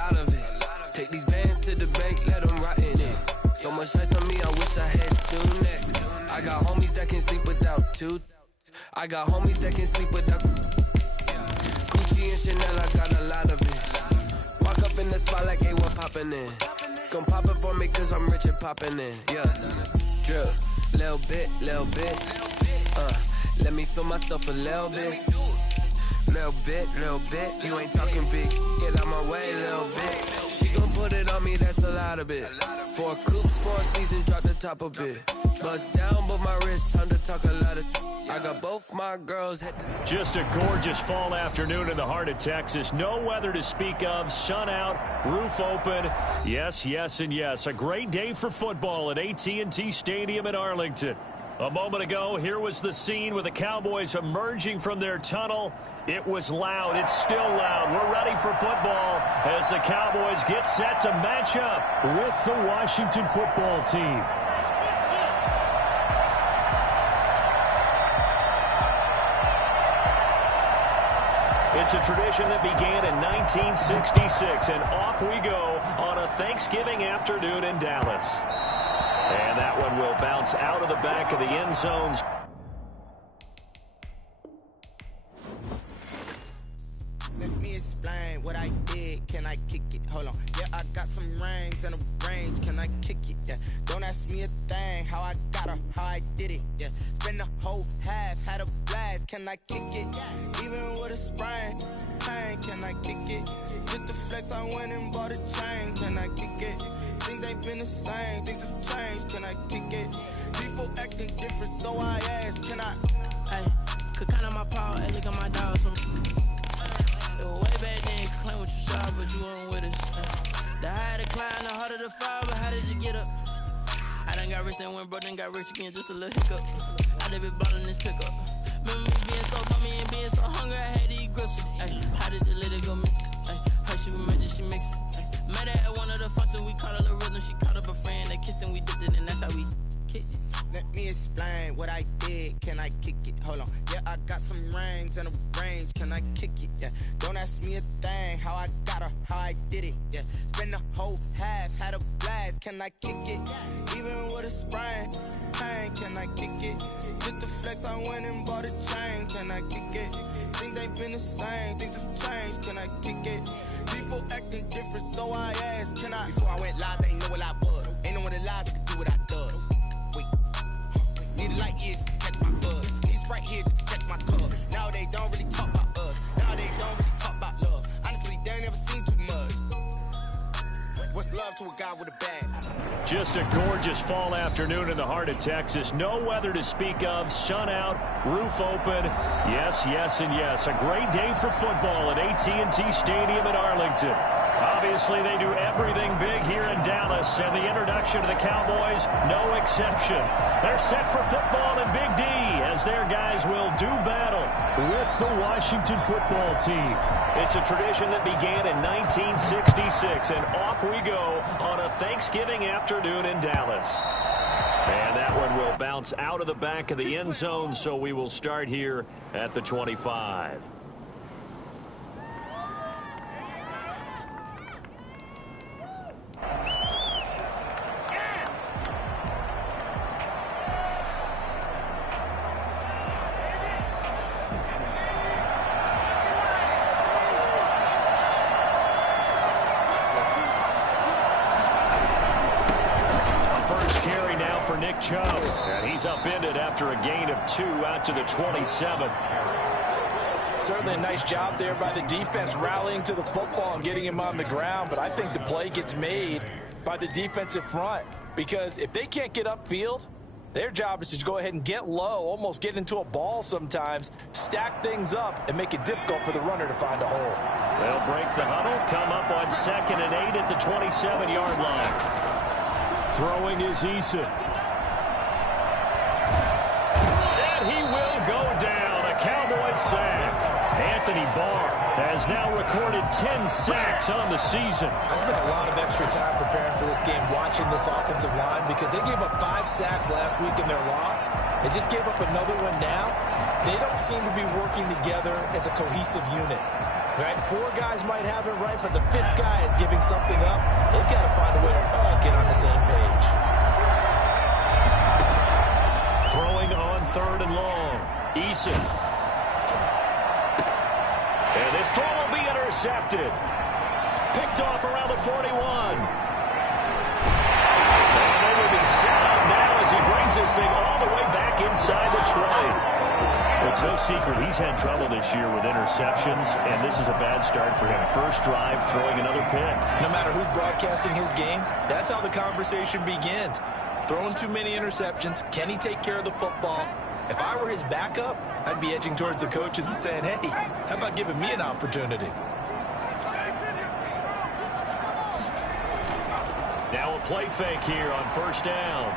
Out of it. Take these bands to the bank, let them rot in it. So much ice on me, I wish I had 2 necks. I got homies that can sleep without 2. I got homies that can sleep without Gucci and Chanel, I got a lot of it. Walk up in the spot like hey, what poppin' in. Gon' pop it for me cause I'm rich and poppin' in. Yeah, drip, little bit. Let me feel myself a little bit. Little bit, you ain't talking big. Get out my way, little bit. She gon' put it on me, that's a lot of it. 4 coops, 4 seasons, drop the top a bit. Bust down, but my wrist, time to talk a lot of. I got both my girls. Just a gorgeous fall afternoon in the heart of Texas. No weather to speak of. Sun out, roof open. Yes, and yes. A great day for football at AT&T Stadium in Arlington. A moment ago, here was the scene with the Cowboys emerging from their tunnel. It was loud. It's still loud. We're ready for football as the Cowboys get set to match up with the Washington football team. It's a tradition that began in 1966, and off we go on a Thanksgiving afternoon in Dallas. And that one will bounce out of the back of the end zones. Let me explain what I did. Can I kick it? Hold on. Yeah, I got some rings and a range. Can I kick it? Yeah. Don't ask me a thing. How I got her, how I did it. Yeah. Spend the whole half, had a blast. Can I kick it? Even with a sprain. Pain, can I kick it? Just to flex, I went and bought a chain. Can I kick it? Things ain't been the same, things have changed, can I kick it? People acting different, so I ask, can I? Hey, could count on my power, hey, look at my dogs. It was way back then, you could claim what you saw, but you weren't with us. The higher the climb, the harder the fall, but how did you get up? I done got rich and went broke, then got rich again, just a little hiccup. I done been ballin' this pickup. Remember me being so bummy and being so hungry, I had to eat gristle. Hey, how did the lady go miss? Hey, her she was magic, she mixed. Met her at one of the functions, we caught a little rhythm. She caught up a friend, they kissed and we dipped it, and that's how we kicked it. Let me explain what I did. Can I kick it? Hold on. Yeah, I got some rings and a range. Can I kick it? Yeah. Don't ask me a thing. How I got her, how I did it. Yeah. Spend the whole half, had a blast. Can I kick it? Even with a sprain. Pain, can I kick it? Just to flex, I went and bought a chain. Can I kick it? Things ain't been the same, things have changed. Can I kick it? People acting different, so I asked, can I? Before I went live, they ain't know what I was. Ain't no one alive that could do what I does. Wait. Need a light here to catch my buzz. Need Sprite here to catch my cup. Now they don't really talk about us. Now they don't really talk about love. Honestly, they ain't never seen too much. What's love to a guy with a bag? Just a gorgeous fall afternoon in the heart of Texas. No weather to speak of. Sun out, roof open. Yes, and yes. A great day for football at AT&T Stadium in Arlington. Obviously, they do everything big here in Dallas, and the introduction to the Cowboys, no exception. They're set for football in Big D as their guys will do battle with the Washington football team. It's a tradition that began in 1966, and off we go on a Thanksgiving afternoon in Dallas. And that one will bounce out of the back of the end zone, so we will start here at the 25. And he's upended after a gain of 2 out to the 27. Certainly a nice job there by the defense rallying to the football and getting him on the ground. But I think the play gets made by the defensive front, because if they can't get upfield, their job is to go ahead and get low, almost get into a ball sometimes, stack things up, and make it difficult for the runner to find a hole. They'll break the huddle, come up on 2nd and 8 at the 27-yard line. Throwing is Eason. He will go down. A Cowboys sack. Anthony Barr has now recorded 10 sacks on the season. I spent a lot of extra time preparing for this game, watching this offensive line, because they gave up 5 sacks last week in their loss. They just gave up another one now. They don't seem to be working together as a cohesive unit. Right? 4 guys might have it right, but the 5th guy is giving something up. They've got to find a way to all get on the same page. Throwing on 3rd and long. Eason. And this throw will be intercepted. Picked off around the 41. And they will be set up now as he brings this thing all the way back inside the 20. It's no secret he's had trouble this year with interceptions, and this is a bad start for him. First drive, throwing another pick. No matter who's broadcasting his game, that's how the conversation begins. Throwing too many interceptions. Can he take care of the football? If I were his backup, I'd be edging towards the coaches and saying, hey, how about giving me an opportunity? Now a play fake here on 1st down.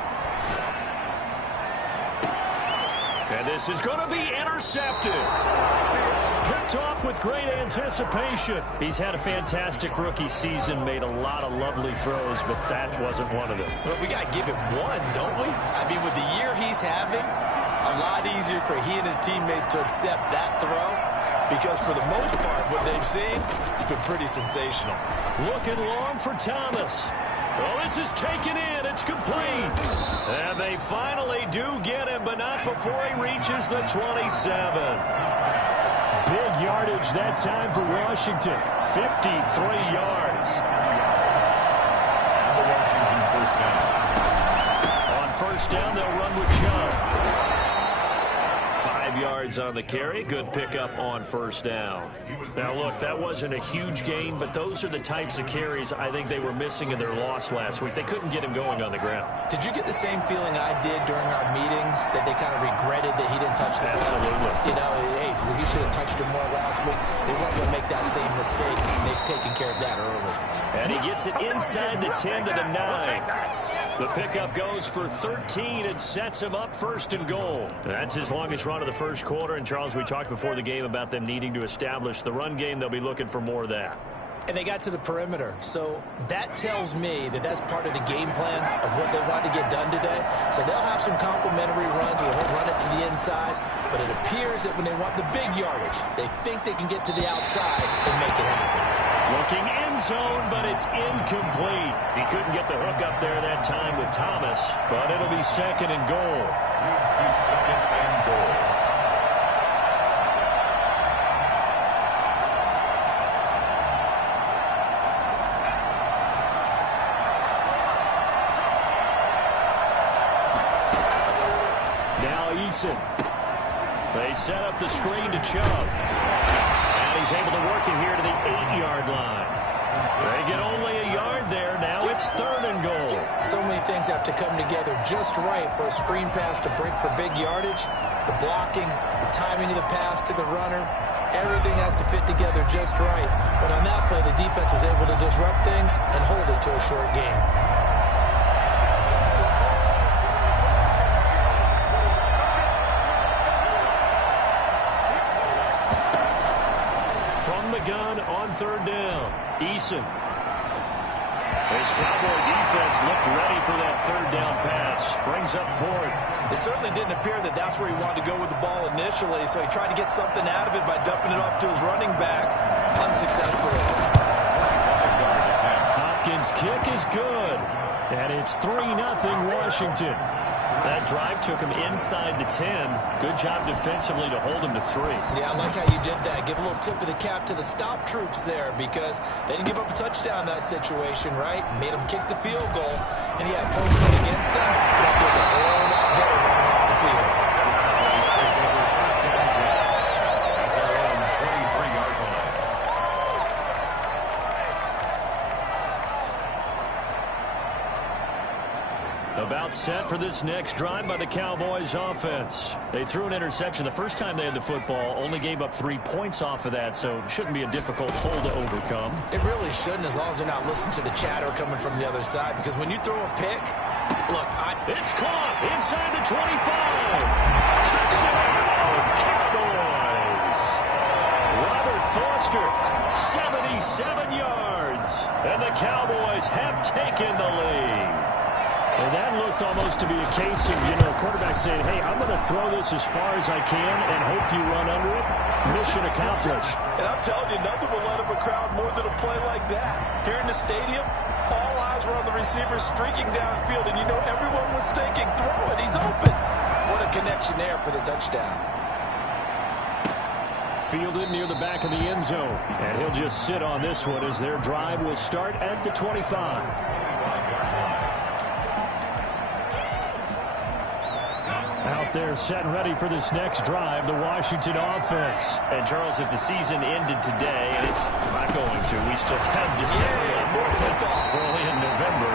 And this is going to be intercepted. Picked off with great anticipation. He's had a fantastic rookie season, made a lot of lovely throws, but that wasn't one of them. Well, we got to give him one, don't we? I mean, with the year he's having, a lot easier for he and his teammates to accept that throw, because for the most part, what they've seen, it's been pretty sensational. Looking long for Thomas. Oh, this is taken in. It's complete. And they finally do get him, but not before he reaches the 27. Big yardage that time for Washington. 53 yards. On 1st down, they'll run with Chubb. 5 yards on the carry. Good pickup on 1st down. Now, look, that wasn't a huge gain, but those are the types of carries I think they were missing in their loss last week. They couldn't get him going on the ground. Did you get the same feeling I did during our meetings, that they kind of regretted that he didn't touch the ball? Absolutely. You know, hey, he should have touched him more last week. They weren't going to make that same mistake. They've taken care of that early. And he gets it inside the 10 to the 9. The pickup goes for 13 and sets him up 1st and goal. That's his longest run of the 1st quarter. And, Charles, we talked before the game about them needing to establish the run game. They'll be looking for more of that. And they got to the perimeter. So that tells me that that's part of the game plan of what they want to get done today. So they'll have some complimentary runs where he'll run it to the inside. But it appears that when they want the big yardage, they think they can get to the outside and make it happen. Looking end zone, but it's incomplete. He couldn't get the hook up there that time with Thomas, but it'll be 2nd and goal. Moves to 2nd and goal. Now Eason. They set up the screen to Chubb. He's able to work it here to the 8-yard line. They get only a yard there. Now it's 3rd and goal. So many things have to come together just right for a screen pass to break for big yardage. The blocking, the timing of the pass to the runner, everything has to fit together just right. But on that play, the defense was able to disrupt things and hold it to a short game. Gun on 3rd down. Eason. This Cowboy defense looked ready for that 3rd down pass. Brings up 4th. It certainly didn't appear that that's where he wanted to go with the ball initially, so he tried to get something out of it by dumping it off to his running back. Unsuccessfully. Hopkins' kick is good. And it's 3-0 Washington. That drive took him inside the 10. Good job defensively to hold him to 3. Yeah, I like how you did that. Give a little tip of the cap to the stop troops there, because they didn't give up a touchdown in that situation, right? Made them kick the field goal. And yeah, points went against them. That feels a whole lot better running off the field. About set for this next drive by the Cowboys offense. They threw an interception the first time they had the football, only gave up 3 points off of that, so it shouldn't be a difficult hole to overcome. It really shouldn't, as long as they're not listening to the chatter coming from the other side, because when you throw a pick, look, it's caught inside the 25. Touchdown, Cowboys. Robert Foster, 77 yards, and the Cowboys have taken the lead. And that looked almost to be a case of, quarterback saying, hey, I'm going to throw this as far as I can and hope you run under it. mission accomplished. And I'm telling you, nothing will let up a crowd more than a play like that. Here in the stadium, all eyes were on the receiver streaking downfield, and you know everyone was thinking, throw it, he's open. What a connection there for the touchdown. Fielded near the back of the end zone. And he'll just sit on this one as their drive will start at the 25. Out there set and ready for this next drive, the Washington offense. And Charles, if the season ended today, and it's not going to, we still have December early in November,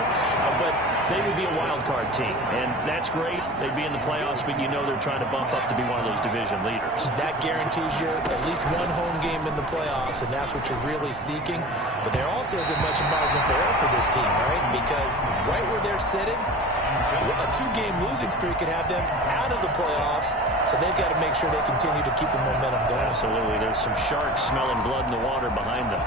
but they would be a wild card team, and that's great. They'd be in the playoffs, but you know they're trying to bump up to be one of those division leaders. That guarantees you at least one home game in the playoffs, and that's what you're really seeking. But there also isn't much margin for error for this team, right? Because right where they're sitting, a two-game losing streak could have them out of the playoffs, so they've got to make sure they continue to keep the momentum going. Absolutely. There's some sharks smelling blood in the water behind them.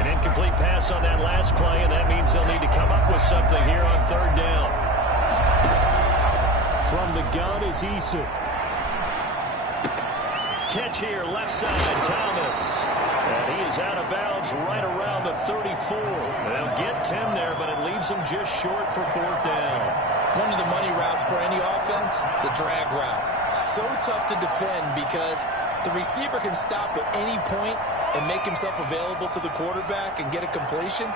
An incomplete pass on that last play, and that means they'll need to come up with something here on third down. From the gun is Eason. Catch here, left side, Thomas. And he is out of bounds right around the 34. They'll get 10 there, but it leaves them just short for fourth down. One of the money routes for any offense, the drag route. So tough to defend because the receiver can stop at any point and make himself available to the quarterback and get a completion.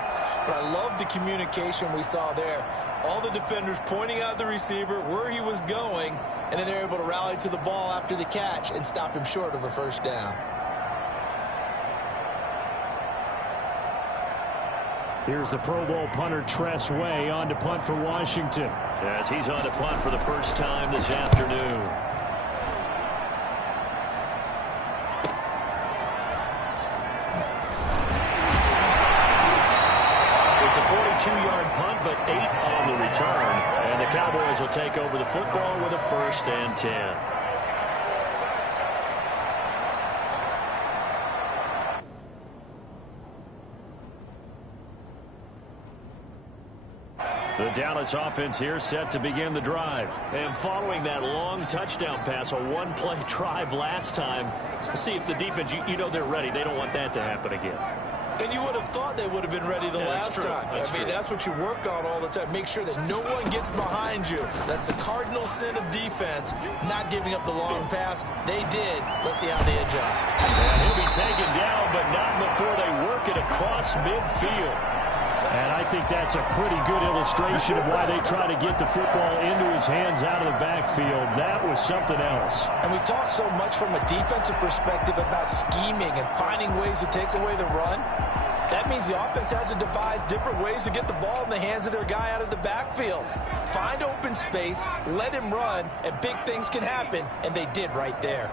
But I love the communication we saw there. All the defenders pointing out the receiver, where he was going, and then they're able to rally to the ball after the catch and stop him short of a first down. Here's the Pro Bowl punter Tress Way on to punt for Washington. As he's on to punt for the first time this afternoon. It's a 42-yard punt, but 8 on the return. And the Cowboys will take over the football with a 1st and 10. The Dallas offense here set to begin the drive. And following that long touchdown pass, a one-play drive last time, see if the defense, you know they're ready. They don't want that to happen again. And you would have thought they would have been ready the last time. That's what you work on all the time. Make sure that no one gets behind you. That's the cardinal sin of defense, not giving up the long pass. They did. Let's see how they adjust. And he'll be taken down, but not before they work it across midfield. And I think that's a pretty good illustration of why they try to get the football into his hands out of the backfield. That was something else. And we talk so much from a defensive perspective about scheming and finding ways to take away the run. That means the offense has to devise different ways to get the ball in the hands of their guy out of the backfield. Find open space, let him run, and big things can happen, and they did right there.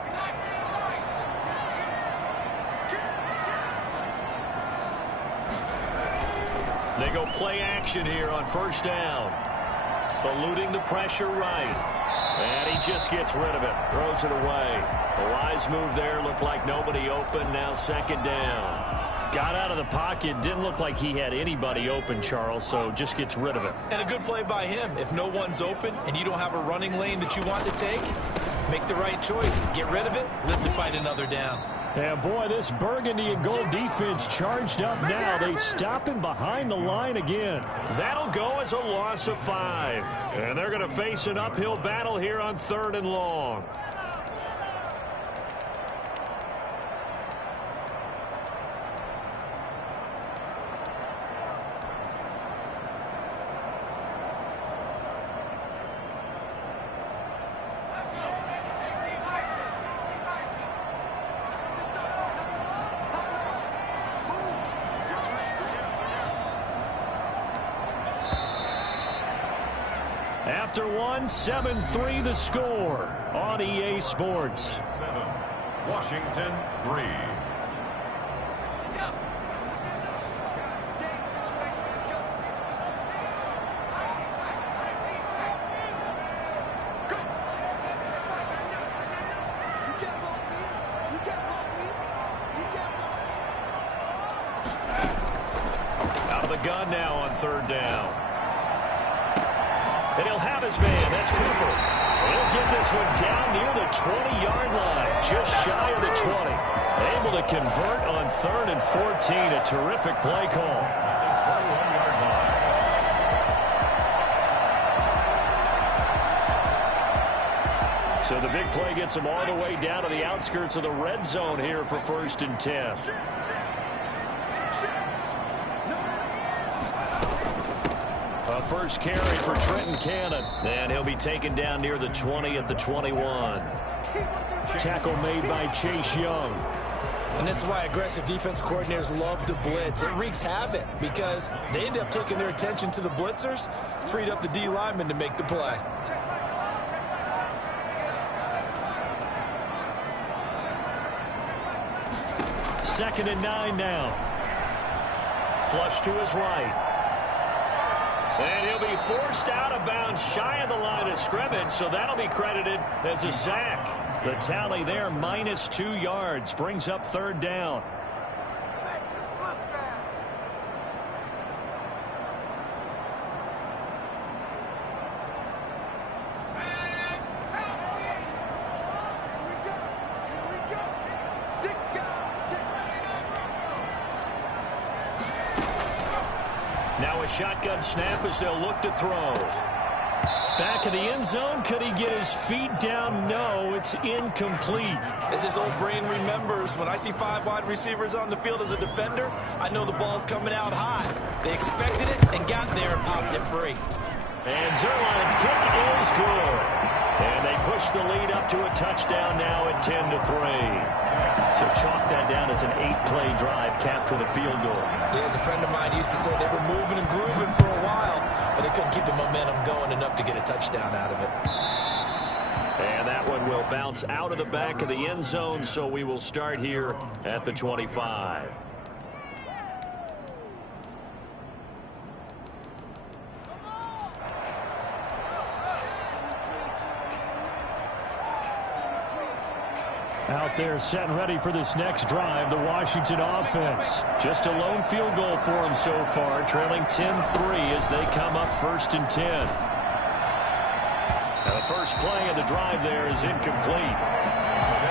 They go play action here on first down. Eluding the pressure right. And he just gets rid of it. Throws it away. A wise move there. Looked like nobody open. Now second down. Got out of the pocket. Didn't look like he had anybody open, Charles, so just gets rid of it. And a good play by him. If no one's open and you don't have a running lane that you want to take, make the right choice. Get rid of it. Live to fight another down. And boy, this burgundy and gold defense charged up now. They stop him behind the line again. That'll go as a loss of 5. And they're going to face an uphill battle here on 3rd and long. After one, 7-3 the score on EA Sports. 7, Washington 3. Out of the gun now on 3rd down. And he'll have his man. That's Cooper. He'll get this one down near the 20-yard line, just shy of the 20. Able to convert on 3rd and 14. A terrific play call. So the big play gets him all the way down to the outskirts of the red zone here for 1st and 10. A first carry for Trenton Cannon. And he'll be taken down near the 20 at the 21. Tackle made by Chase Young. And this is why aggressive defense coordinators love to blitz. It wreaks havoc because they end up taking their attention to the blitzers, freed up the D lineman to make the play. Second and 9 now. Flush to his right. And he'll be forced out of bounds shy of the line of scrimmage, so that'll be credited as a sack. The tally there, -2 yards, brings up 3rd down. Now a shotgun snap as they'll look to throw. Back of the end zone. Could he get his feet down? No, it's incomplete. As his old brain remembers, when I see 5 wide receivers on the field as a defender, I know the ball's coming out high. They expected it and got there and popped it free. And Zerline's kick is good. And they push the lead up to a touchdown now at 10-3. So chalk that down as an 8-play drive capped with a field goal. Yeah, as a friend of mine used to say, they were moving and grooving for a while, but they couldn't keep the momentum going enough to get a touchdown out of it. And that one will bounce out of the back of the end zone, so we will start here at the 25. Out there set and ready for this next drive, the Washington offense. Just a lone field goal for them so far, trailing 10-3 as they come up 1st and 10. Now the first play of the drive there is incomplete.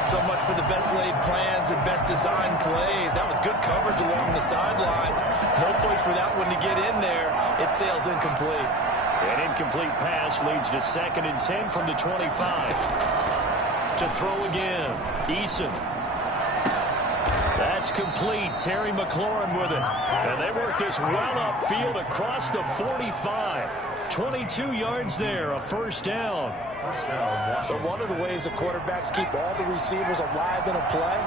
So much for the best laid plans and best designed plays. That was good coverage along the sidelines. No place for that one to get in there. It sails incomplete. An incomplete pass leads to 2nd and 10 from the 25. To throw again. Eason. That's complete. Terry McLaurin with it. And they work this well upfield across the 45. 22 yards there, a 1st down. But one of the ways the quarterbacks keep all the receivers alive in a play,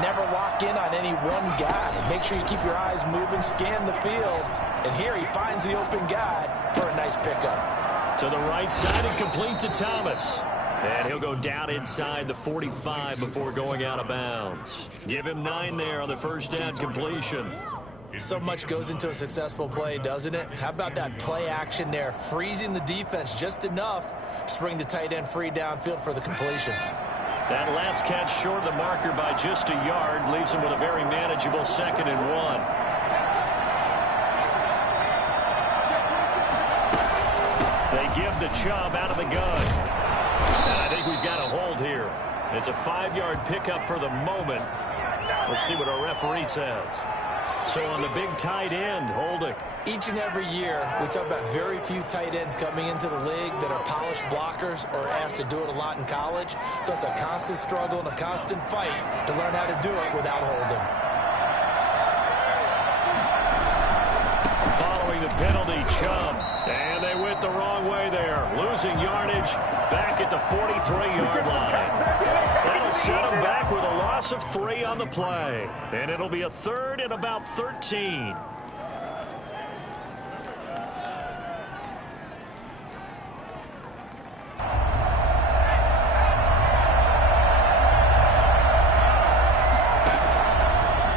never lock in on any one guy. Make sure you keep your eyes moving, scan the field. And here he finds the open guy for a nice pickup. To the right side and complete to Thomas. And he'll go down inside the 45 before going out of bounds. Give him 9 there on the 1st down completion. So much goes into a successful play, doesn't it? How about that play action there, freezing the defense just enough to bring the tight end free downfield for the completion. That last catch short of the marker by just a yard leaves him with a very manageable 2nd and 1. They give the Chubb out of the gun. And I think we've got a hold here. It's a 5-yard pickup for the moment. Let's see what our referee says. So on the big tight end, holding. Each and every year, we talk about very few tight ends coming into the league that are polished blockers or asked to do it a lot in college. So it's a constant struggle and a constant fight to learn how to do it without holding. Following the penalty, Chubb. And they went the wrong way there. Losing yardage back at the 43-yard line. That'll set them back with a loss of 3 on the play. And it'll be a 3rd and about 13.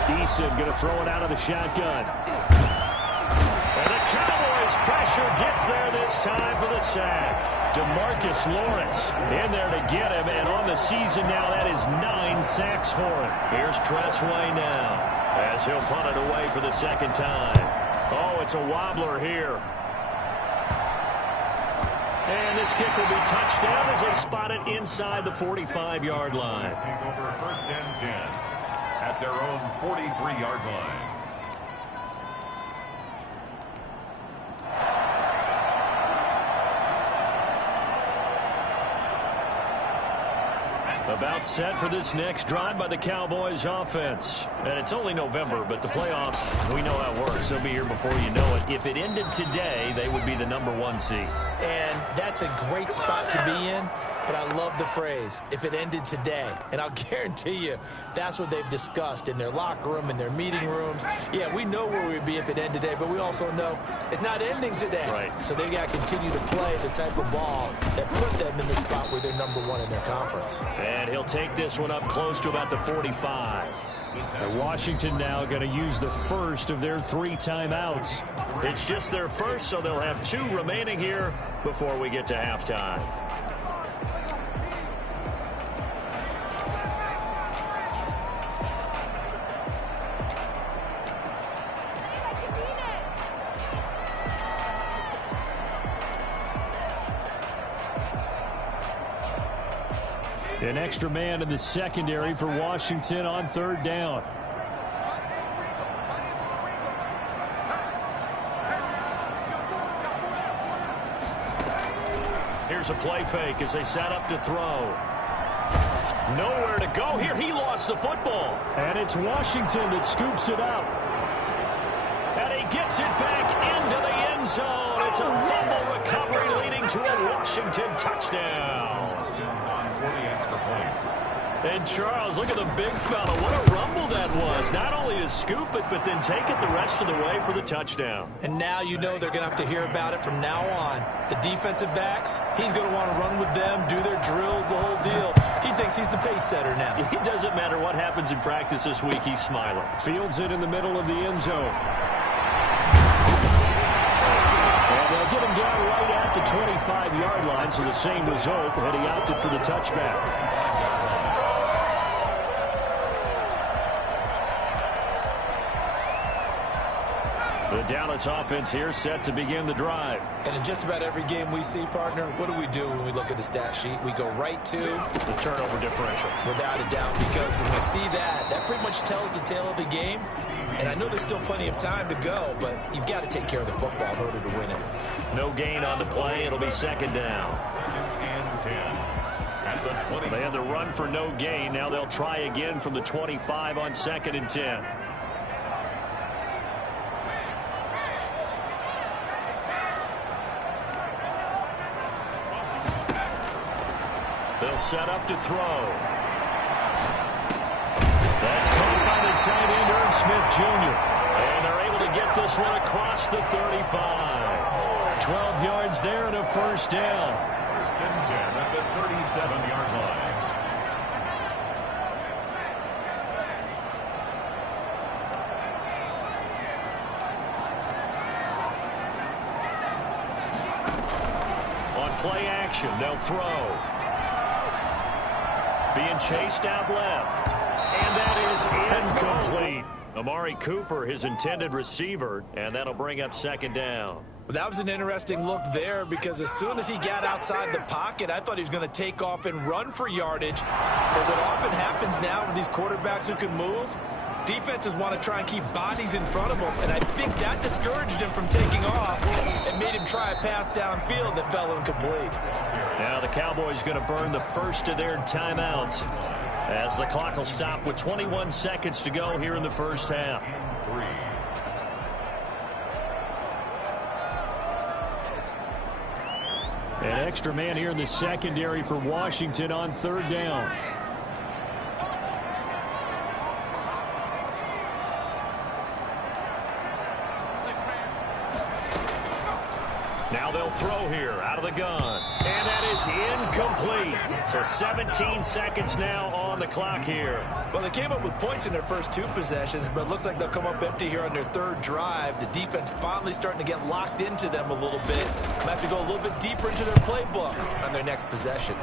Eason going to throw it out of the shotgun. And the Cowboys pressure gets there this time for the sack. DeMarcus Lawrence in there to get him, and on the season now, that is 9 sacks for him. Here's Tressway now as he'll punt it away for the 2nd time. Oh, it's a wobbler here. And this kick will be touchdown as they spot it inside the 45-yard line. Taking over 1st and 10 at their own 43-yard line. About set for this next drive by the Cowboys offense. And it's only November, but the playoffs, we know how it works. They'll be here before you know it. If it ended today, they would be the #1 seed. And that's a great spot to be in, but I love the phrase, if it ended today. And I'll guarantee you, that's what they've discussed in their locker room, in their meeting rooms. Yeah, we know where we'd be if it ended today, but we also know it's not ending today. Right. So they've got to continue to play the type of ball that put them in the spot where they're #1 in their conference. And he'll take this one up close to about the 45. And Washington now going to use the first of their 3 timeouts. It's just their first, so they'll have 2 remaining here before we get to halftime. An extra man in the secondary for Washington on 3rd down. Here's a play fake as they set up to throw. Nowhere to go here. He lost the football. And it's Washington that scoops it up. And he gets it back into the end zone. It's a fumble recovery leading to a Washington touchdown. And Charles, look at the big fella. What a rumble that was. Not only to scoop it, but then take it the rest of the way for the touchdown. And now you know they're going to have to hear about it from now on. The defensive backs, he's going to want to run with them, do their drills, the whole deal. He thinks he's the pace setter now. It doesn't matter what happens in practice this week, he's smiling. Fields it in the middle of the end zone. And they'll get him down right at the 25-yard line, so the same result, and he opted for the touchback. The Dallas offense here set to begin the drive. And in just about every game we see, partner, what do when we look at the stat sheet? We go right to the turnover differential. Without a doubt, because when we see that, that pretty much tells the tale of the game. And I know there's still plenty of time to go, but you've got to take care of the football in order to win it. No gain on the play. It'll be 2nd down. 2nd and 10 at the 20. They had the run for no gain. Now they'll try again from the 25 on 2nd and 10. They'll set up to throw. That's caught by the tight end, Irv Smith Jr. And they're able to get this one across the 35. 12 yards there and a 1st down. 1st and 10 at the 37-yard line. On play action, they'll throw. Being chased out left. And that is incomplete. Amari Cooper, his intended receiver, and that'll bring up 2nd down. Well, that was an interesting look there because as soon as he got outside the pocket, I thought he was going to take off and run for yardage. But what often happens now with these quarterbacks who can move, defenses want to try and keep bodies in front of them, and I think that discouraged him from taking off and made him try a pass downfield that fell incomplete. Now the Cowboys going to burn the first of their timeouts as the clock will stop with 21 seconds to go here in the 1st half. An extra man here in the secondary for Washington on 3rd down. Now they'll throw here out of the gun. And that is incomplete. So 17 seconds now on the clock here. Well, they came up with points in their first 2 possessions, but it looks like they'll come up empty here on their 3rd drive. The defense finally starting to get locked into them a little bit. They'll have to go a little bit deeper into their playbook on their next possession.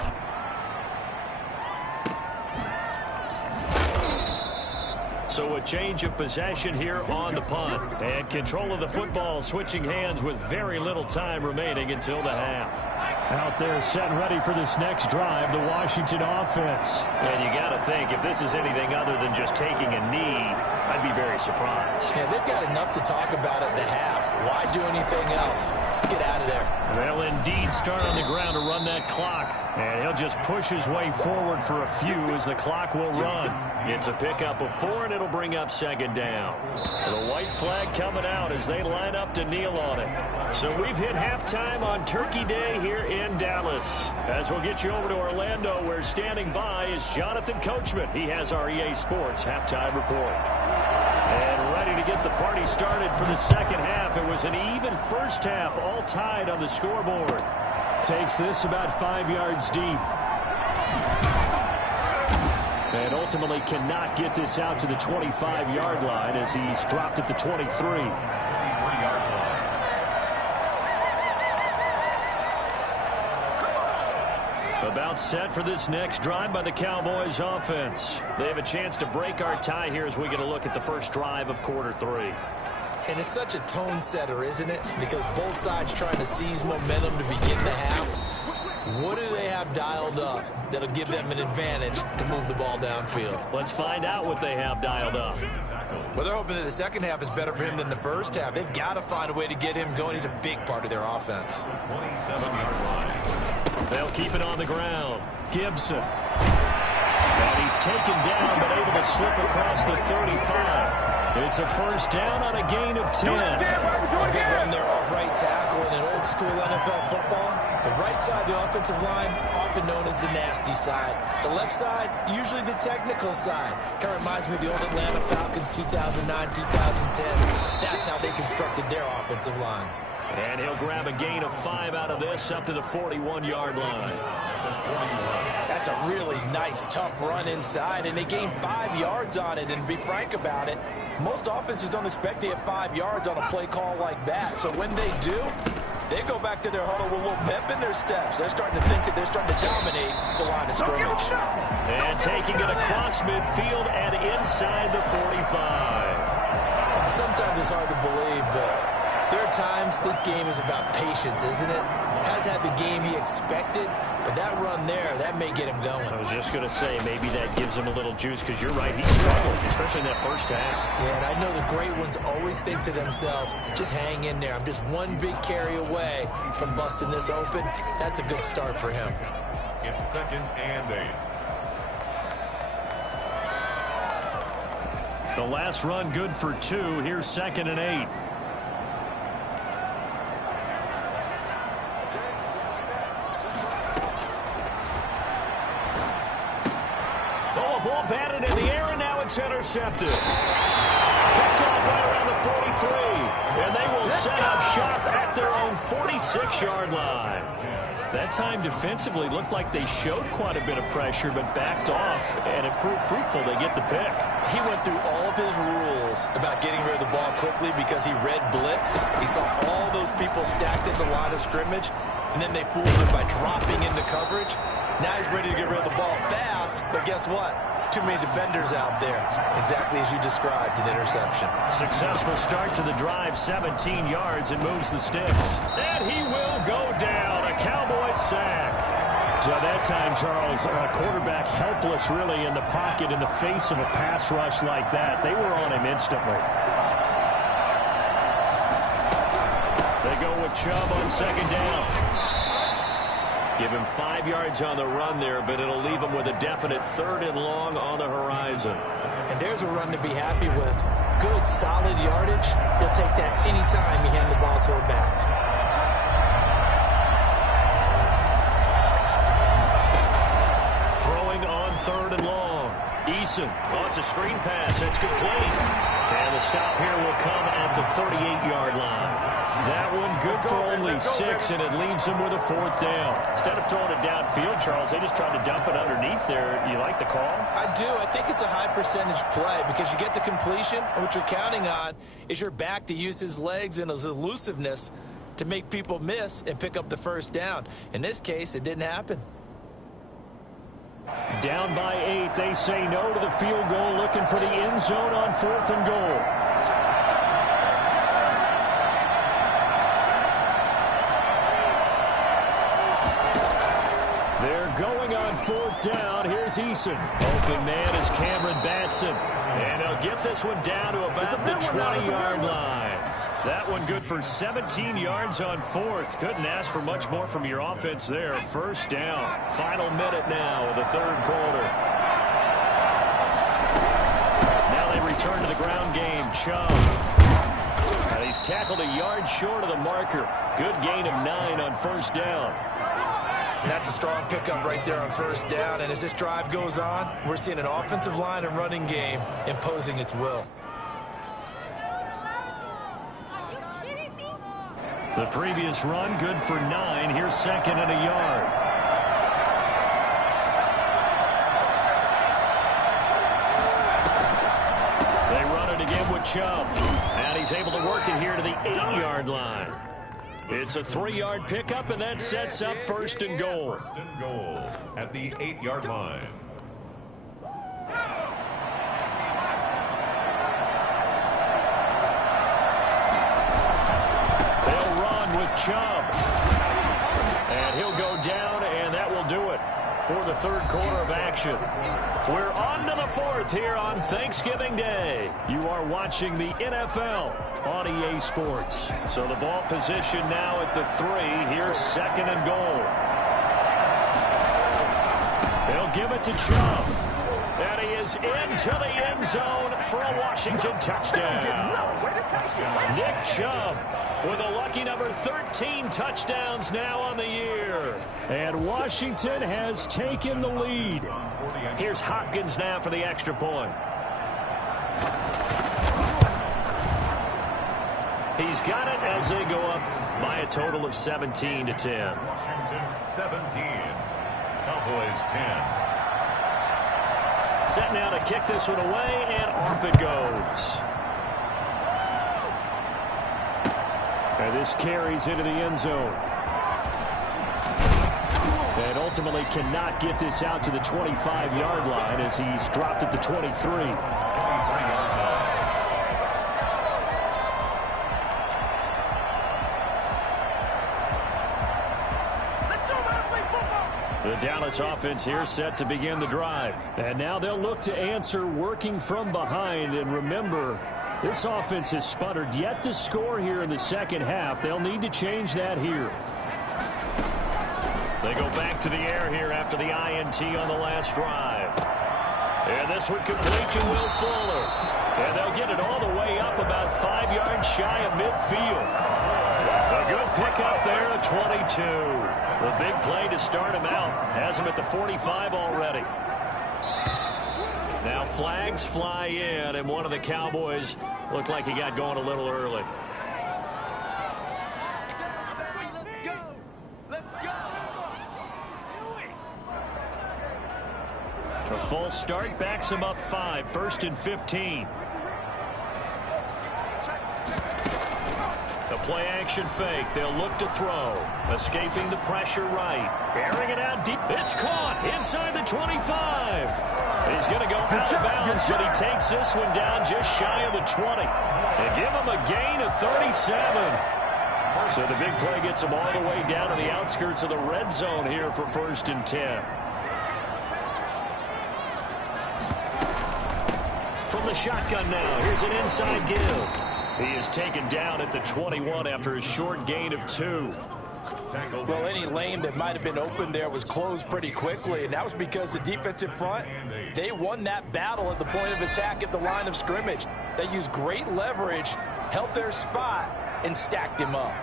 So a change of possession here on the punt. And control of the football switching hands with very little time remaining until the half. Out there set and ready for this next drive, the Washington offense. And you got to think, if this is anything other than just taking a knee, I'd be very surprised. Yeah, they've got enough to talk about at the half. Why do anything else? Just get out of there. They'll indeed start on the ground to run that clock. And he'll just push his way forward for a few as the clock will run. It's a pickup of 4, and it'll bring up second down. The white flag coming out as they line up to kneel on it. So we've hit halftime on Turkey Day here in Dallas. As we'll get you over to Orlando, where standing by is Jonathan Coachman. He has our EA Sports halftime report. And ready to get the party started for the second half. It was an even first half, all tied on the scoreboard. Takes this about 5 yards deep. And ultimately cannot get this out to the 25-yard line as he's dropped at the 23. About set for this next drive by the Cowboys offense. They have a chance to break our tie here as we get a look at the first drive of quarter 3. And it's such a tone setter, isn't it? Because both sides trying to seize momentum to begin the half. What do they have dialed up that'll give them an advantage to move the ball downfield? Let's find out what they have dialed up. Well, they're hoping that the second half is better for him than the first half. They've got to find a way to get him going. He's a big part of their offense. 27-yard line. They'll keep it on the ground. Gibson. And he's taken down, but able to slip across the 35. It's a first down on a gain of 10. A good run there off right tackle in an old school NFL football. The right side of the offensive line, often known as the nasty side. The left side, usually the technical side. Kind of reminds me of the old Atlanta Falcons 2009, 2010. That's how they constructed their offensive line. And he'll grab a gain of 5 out of this up to the 41-yard line. That's a really nice, tough run inside, and they gained 5 yards on it. And to be frank about it, most offenses don't expect to get 5 yards on a play call like that. So when they do, they go back to their huddle with a little pep in their steps. They're starting to think that they're starting to dominate the line of scrimmage. And taking it across midfield and inside the 45. Sometimes it's hard to believe, but there are times this game is about patience, isn't it? Has had the game he expected, but that run there, that may get him going. I was just going to say, maybe that gives him a little juice, because you're right, he struggled, especially in that first half. Yeah, and I know the great ones always think to themselves, just hang in there. I'm just one big carry away from busting this open. That's a good start for him. It's 2nd and 8. The last run good for 2. Here's 2nd and 8. Batted in the air, and now it's intercepted. Picked off right around the 43, and they will set up shop at their own 46-yard line. That time defensively looked like they showed quite a bit of pressure, but backed off, and it proved fruitful. They get the pick. He went through all of his rules about getting rid of the ball quickly because he read blitz. He saw all those people stacked at the line of scrimmage, and then they fooled him by dropping into coverage. Now he's ready to get rid of the ball fast, but guess what? Too many defenders out there. Exactly as you described, an interception. Successful start to the drive, 17 yards, and moves the sticks. And he will go down, a Cowboys sack. So that time, Charles, quarterback helpless really in the pocket in the face of a pass rush like that. They were on him instantly. They go with Chubb on 2nd down. Give him 5 yards on the run there, but it'll leave him with a definite 3rd and long on the horizon. And there's a run to be happy with. Good, solid yardage. He'll take that anytime you hand the ball to a back. Throwing on 3rd and long. Eason. Oh, it's a screen pass. It's complete. And the stop here will come at the 38-yard line. That one good for only 6, and it leaves them with a 4th down. Instead of throwing it downfield, Charles, they just tried to dump it underneath there. You like the call? I do. I think it's a high percentage play because you get the completion, and what you're counting on is your back to use his legs and his elusiveness to make people miss and pick up the first down. In this case, it didn't happen. Down by 8, they say no to the field goal, looking for the end zone on 4th and goal. 4th down. Here's Eason. Open man is Cameron Batson. And they'll get this one down to about the 20-yard line. That one good for 17 yards on 4th. Couldn't ask for much more from your offense there. 1st down. Final minute now of the 3rd quarter. Now they return to the ground game. Chubb. And he's tackled a yard short of the marker. Good gain of 9 on 1st down. That's a strong pickup right there on 1st down. And as this drive goes on, we're seeing an offensive line and running game imposing its will. The previous run good for 9. Here's 2nd and a yard. They run it again with Chubb. And he's able to work it here to the 8-yard line. It's a 3-yard pickup, and that sets up 1st and goal. 1st and goal at the 8-yard line. Chubb. And he'll go down, and that will do it for the 3rd quarter of action. We're on to the 4th here on Thanksgiving Day. You are watching the NFL on EA Sports. So the ball position now at the 3. Here's 2nd and goal. They'll give it to Chubb. And he is into the end zone for a Washington touchdown. Nick Chubb with a lucky number 13 touchdowns now on the year. And Washington has taken the lead. Here's Hopkins now for the extra point. He's got it as they go up by a total of 17-10. Washington 17, Cowboys 10. Set now to kick this one away, and off it goes. And this carries into the end zone. And ultimately cannot get this out to the 25-yard line as he's dropped at the 23. The Dallas offense here set to begin the drive. And now they'll look to answer working from behind. And remember, this offense has sputtered yet to score here in the 2nd half. They'll need to change that here. They go back to the air here after the INT on the last drive. And this one complete to Will Fuller. And they'll get it all the way up about 5 yards shy of midfield. A good pickup there at 22. The big play to start him out. Has him at the 45 already. Now flags fly in, and one of the Cowboys looked like he got going a little early. A false start backs him up 5. 1st and 15. The play action fake. They'll look to throw. Escaping the pressure right. Airing it out deep. It's caught inside the 25. He's going to go out of bounds, but he takes this one down just shy of the 20. They give him a gain of 37. So the big play gets him all the way down to the outskirts of the red zone here for 1st and 10. From the shotgun now, here's an inside give. He is taken down at the 21 after a short gain of 2. Well, any lane that might have been open there was closed pretty quickly, and that was because the defensive front, they won that battle at the point of attack at the line of scrimmage. They used great leverage, held their spot, and stacked him up.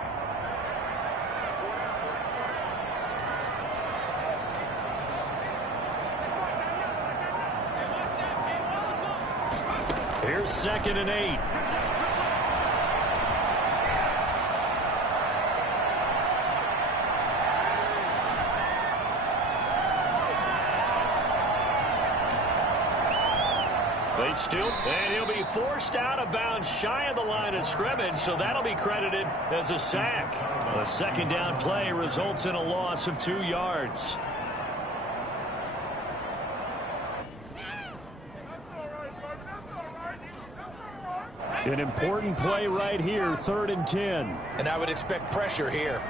Here's 2nd and 8. They still, and he'll be forced out of bounds shy of the line of scrimmage, so that'll be credited as a sack. A 2nd down play results in a loss of 2 yards. An important play right here, 3rd and 10. And I would expect pressure here.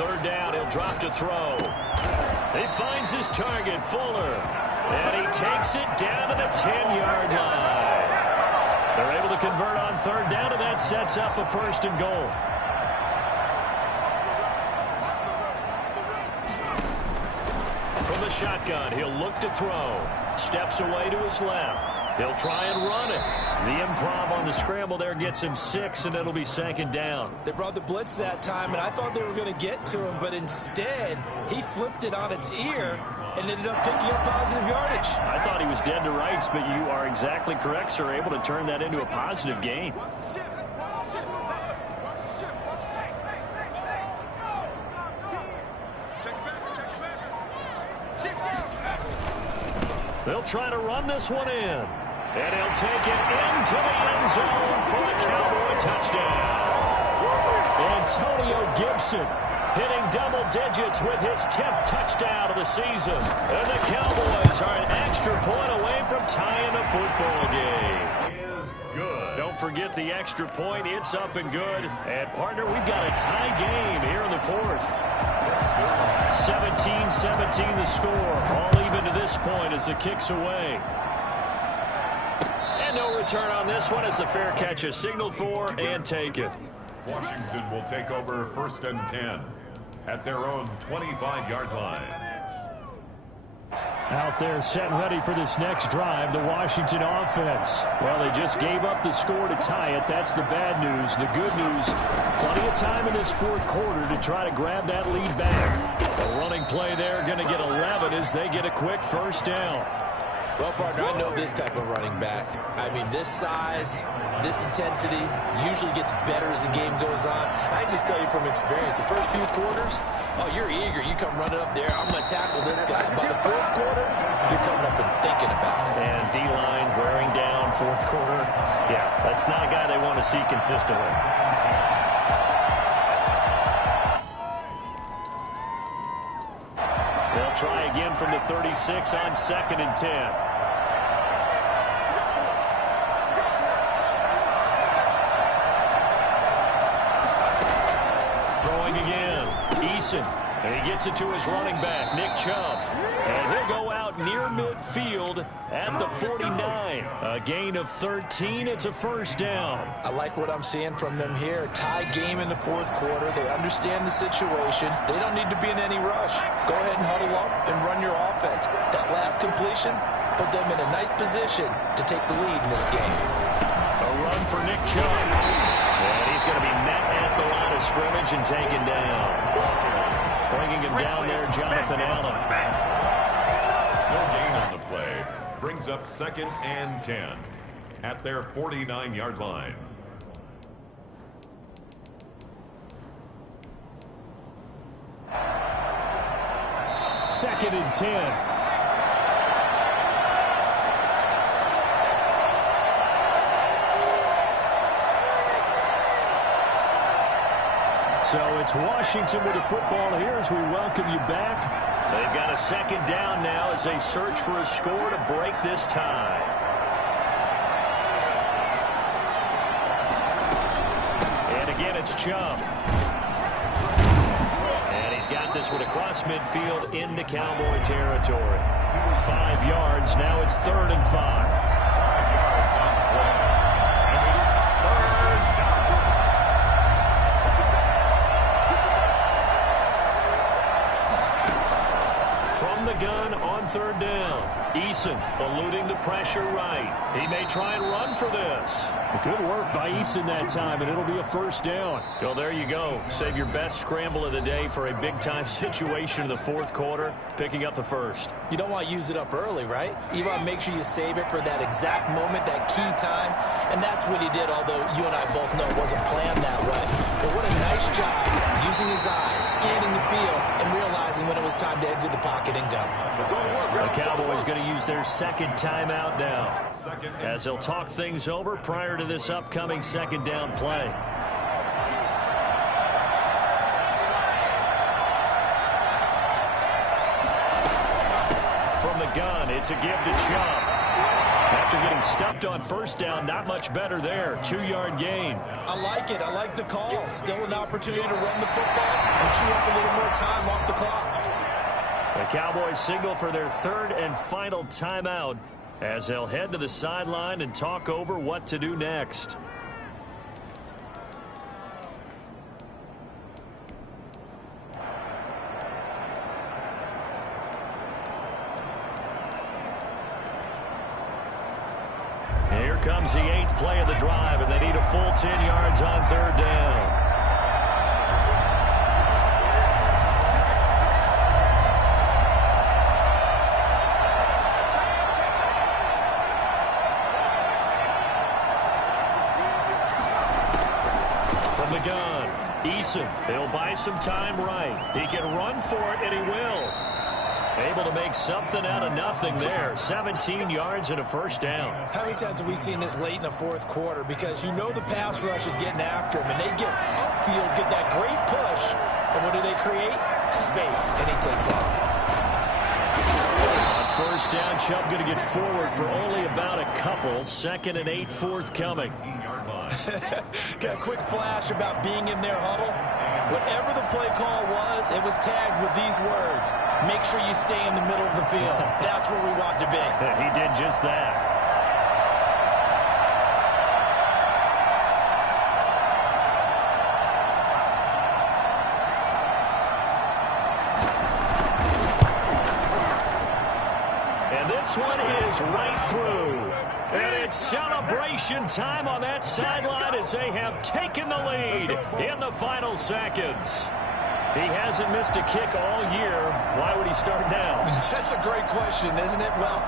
third down. He'll drop to throw. He finds his target, Fuller. And he takes it down to the 10-yard line. They're able to convert on third down, and that sets up a first and goal. From the shotgun, he'll look to throw. Steps away to his left. He'll try and run it. The improv on the scramble there gets him 6, and it'll be second down. They brought the blitz that time, and I thought they were going to get to him, but instead, he flipped it on its ear and ended up picking up positive yardage. I thought he was dead to rights, but you are exactly correct, sir, able to turn that into a positive gain. They'll try to run this one in. And he'll take it into the end zone for a Cowboy touchdown. Antonio Gibson hitting double digits with his 10th touchdown of the season. And the Cowboys are an extra point away from tying the football game. Good. Don't forget the extra point. It's up and good. And, partner, we've got a tie game here in the fourth. 17-17 the score. All even to this point as the kick's away. And no return on this one as the fair catch is signaled for and taken. Washington will take over 1st and 10 at their own 25-yard line. Out there set ready for this next drive, the Washington offense. Well, they just gave up the score to tie it. That's the bad news. The good news, plenty of time in this fourth quarter to try to grab that lead back. A running play there, going to get 11 as they get a quick first down. Well, partner, I know this type of running back. I mean, this size, this intensity usually gets better as the game goes on. I just tell you from experience, the first few quarters, oh, you're eager. You come running up there. I'm going to tackle this guy. By the fourth quarter, you're coming up and thinking about it. And D-line wearing down fourth quarter. Yeah, that's not a guy they want to see consistently. They'll try again from the 36 on 2nd and 10. Throwing again. Eason. And he gets it to his running back, Nick Chubb. And he'll go out near midfield at the 49. A gain of 13. It's a first down. I like what I'm seeing from them here. Tie game in the fourth quarter. They understand the situation. They don't need to be in any rush. Go ahead and huddle up and run your offense. That last completion put them in a nice position to take the lead in this game. A run for Nick Chubb. And he's going to be met at the line of scrimmage and taken down. Bringing him down there, Jonathan Allen. No gain on the play. Brings up 2nd and 10 at their 49-yard line. Second and 10. So it's Washington with the football here as we welcome you back. They've got a second down now as they search for a score to break this tie. And again, it's Chubb. And he's got this one across midfield into Cowboy territory. 5 yards. Now it's 3rd and 5. Gun on 3rd down. Eason eluding the pressure right. He may try and run for this. Good work by Eason that time, and it'll be a first down. Well, there you go. Save your best scramble of the day for a big-time situation in the fourth quarter, picking up the first. You don't want to use it up early, right? You want to make sure you save it for that exact moment, that key time, and that's what he did, although you and I both know it wasn't planned that way. But what a nice job using his eyes, scanning the field, and realizing when it was time to exit the pocket and go. The Cowboys going to use their second timeout now as they'll talk things over prior to this upcoming second down play. From the gun, it's a give to Chubb. After getting stuffed on first down, not much better there. 2-yard gain. I like it. I like the call. Still an opportunity to run the football and chew up a little more time off the clock. The Cowboys signal for their third and final timeout as they'll head to the sideline and talk over what to do next. Here comes the 8th play of the drive, and they need a full 10 yards on third down. From the gun, Eason. He'll buy some time right. He can run for it, and he will. Able to make something out of nothing there. 17 yards and a first down. How many times have we seen this late in the fourth quarter? Because you know the pass rush is getting after him, and they get upfield, get that great push. And what do they create? Space, and he takes off. On first down, Chubb going to get forward for only about a couple. 2nd and 8 forthcoming. Got a quick flash about being in their huddle. Whatever the play call was, it was tagged with these words. Make sure you stay in the middle of the field. That's where we want to be. He did just that. And this one is right through. And it's celebration time on that sideline as they have taken the lead in the final seconds. He hasn't missed a kick all year. Why would he start now? That's a great question, isn't it? Well,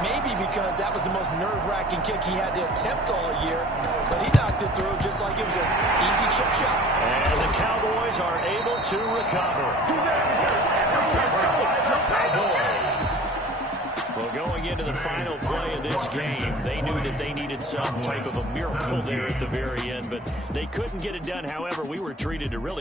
maybe because that was the most nerve-wracking kick he had to attempt all year. But he knocked it through just like it was an easy chip shot. And the Cowboys are able to recover. Well, going into the final play of this game, they knew that they needed some type of a miracle there at the very end, but they couldn't get it done. However, we were treated to really